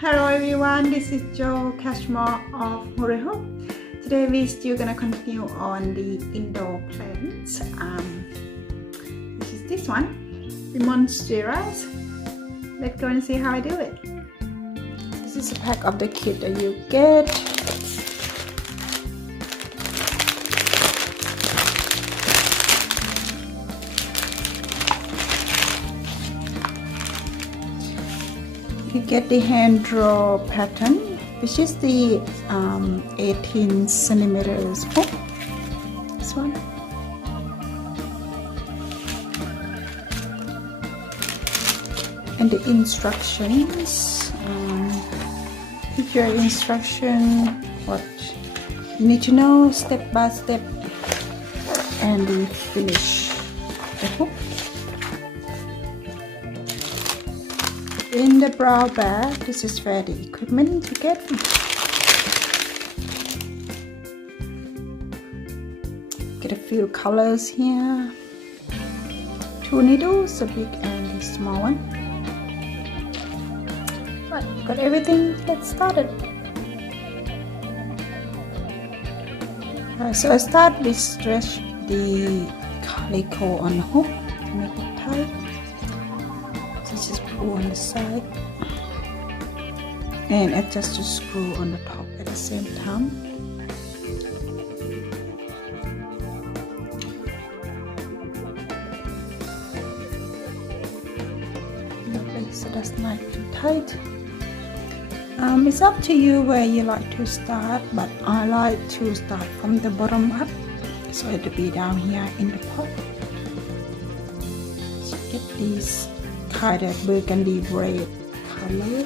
Hello everyone, this is Jo Cashmore of Hooray Hoop. Today we're still gonna continue on the indoor plants. This is this one, the Monsteras. Let's go and see how I do it. This is a pack of the kit that you get. You get the hand draw pattern, which is the 18 centimeters. Oh, this one. And the instructions. Your instruction, what you need to know step by step, and the finish. The hook. In the brown bag, this is where the equipment to get. Get a few colors here. 2 needles, the big and the small one. Right, got everything. Let's start it. So I start with stretch the calico on the hook to make it tight. Just pull on the side and adjust the screw on the top at the same time. Lovely, so that's nice and tight. It's up to you where you like to start, but I like to start from the bottom up, so it will be down here in the pot. So get these kind of burgundy red color.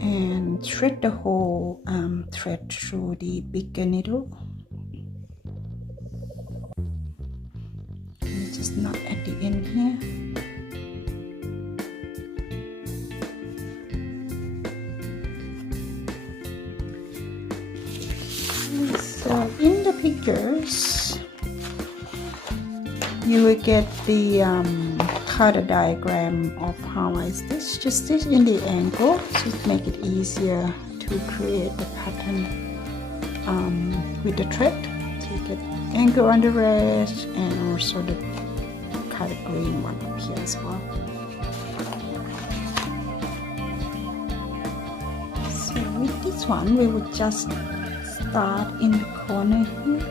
And thread the whole thread through the bigger needle. And just knot at the end here. So in the pictures, you will get the color diagram of how I stitch. Just stitch in the angle to make it easier to create the pattern with the thread. So you get angle on the red and also the color green one up here as well. So with this one, we will just start in the corner here.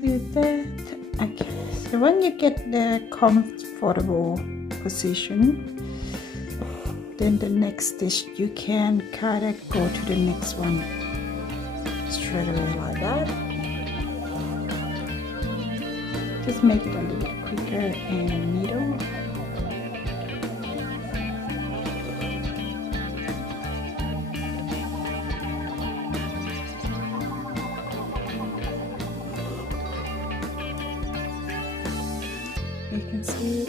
Do that. Okay, so when you get the comfortable position, then the next stitch you can kind of go to the next one straight away like that. Just make it a little quicker and needle. You can see it.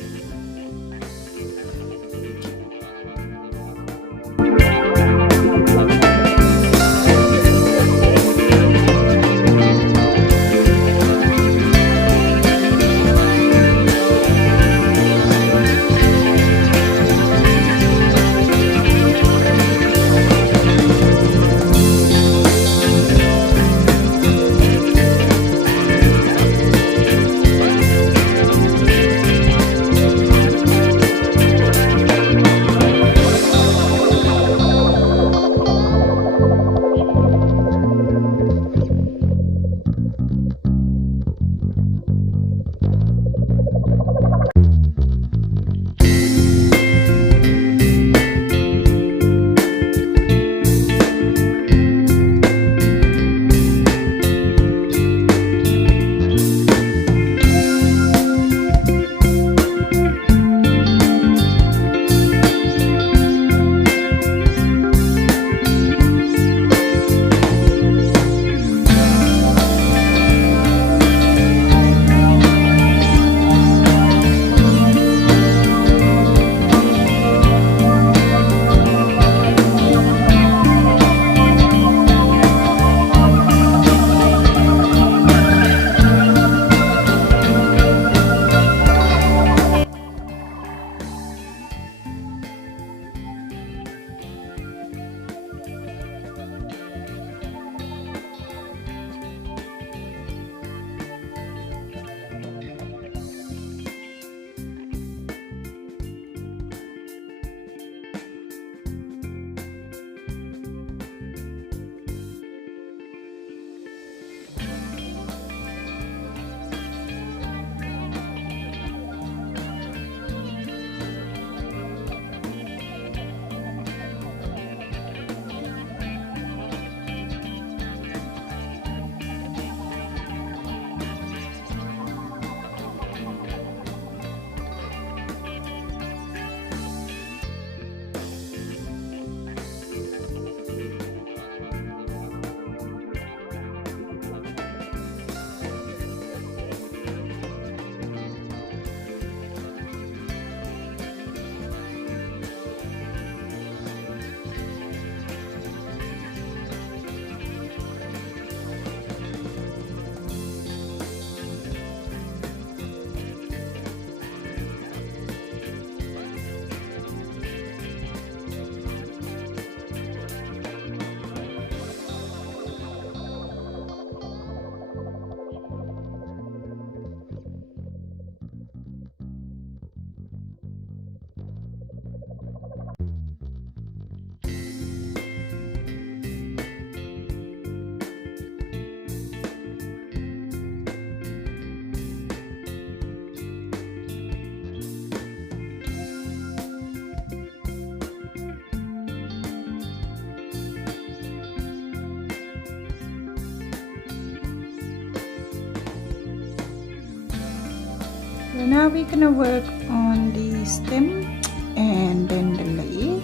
So now we're gonna work on the stem and then the leaf.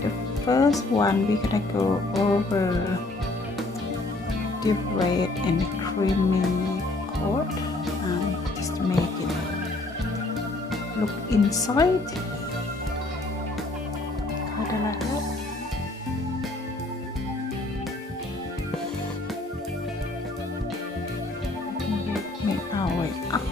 The first one we're gonna go over the red and the creamy coat, just to make it look inside, kind of like that. Make our way up.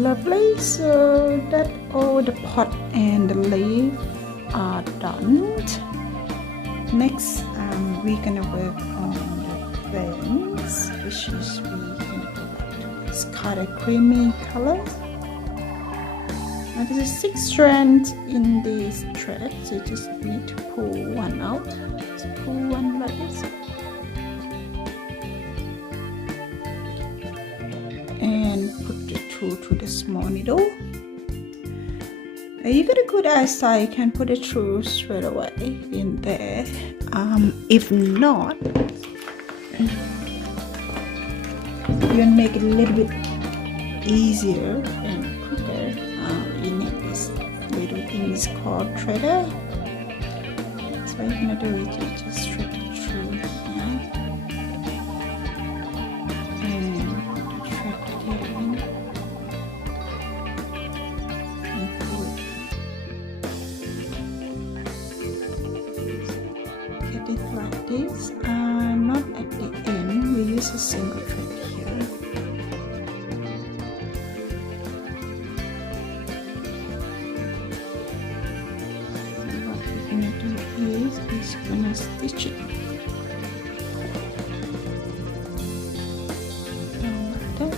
Lovely. So that all the pot and the leaf are done. Next we're gonna work on the veins, which is it's kind of creamy color. Now there's 6 strands in this thread, so you just need to pull one out. Just pull one like this. And put the tool to the small needle. You got a good eyesight, you can put it through straight away in there. If not, you can make it a little bit easier and quicker. You need this little thing, is called threader. So what you're gonna do is you just thread it through here. Like this, not at the end, we use a single thread here. So what we're gonna do is gonna stitch it. Like that.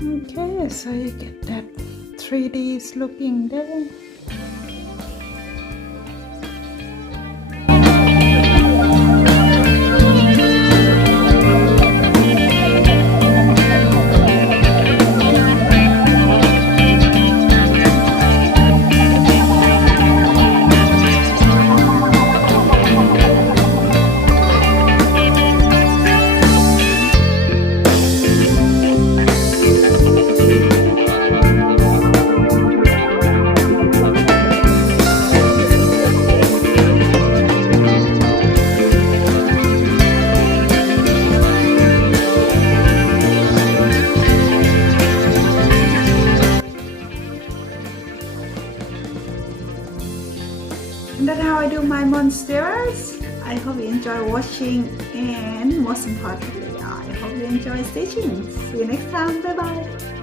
Okay, so you get that 3D looking there. And that's how I do my monsteras. I hope you enjoy watching, and most importantly, I hope you enjoy stitching. See you next time. Bye bye.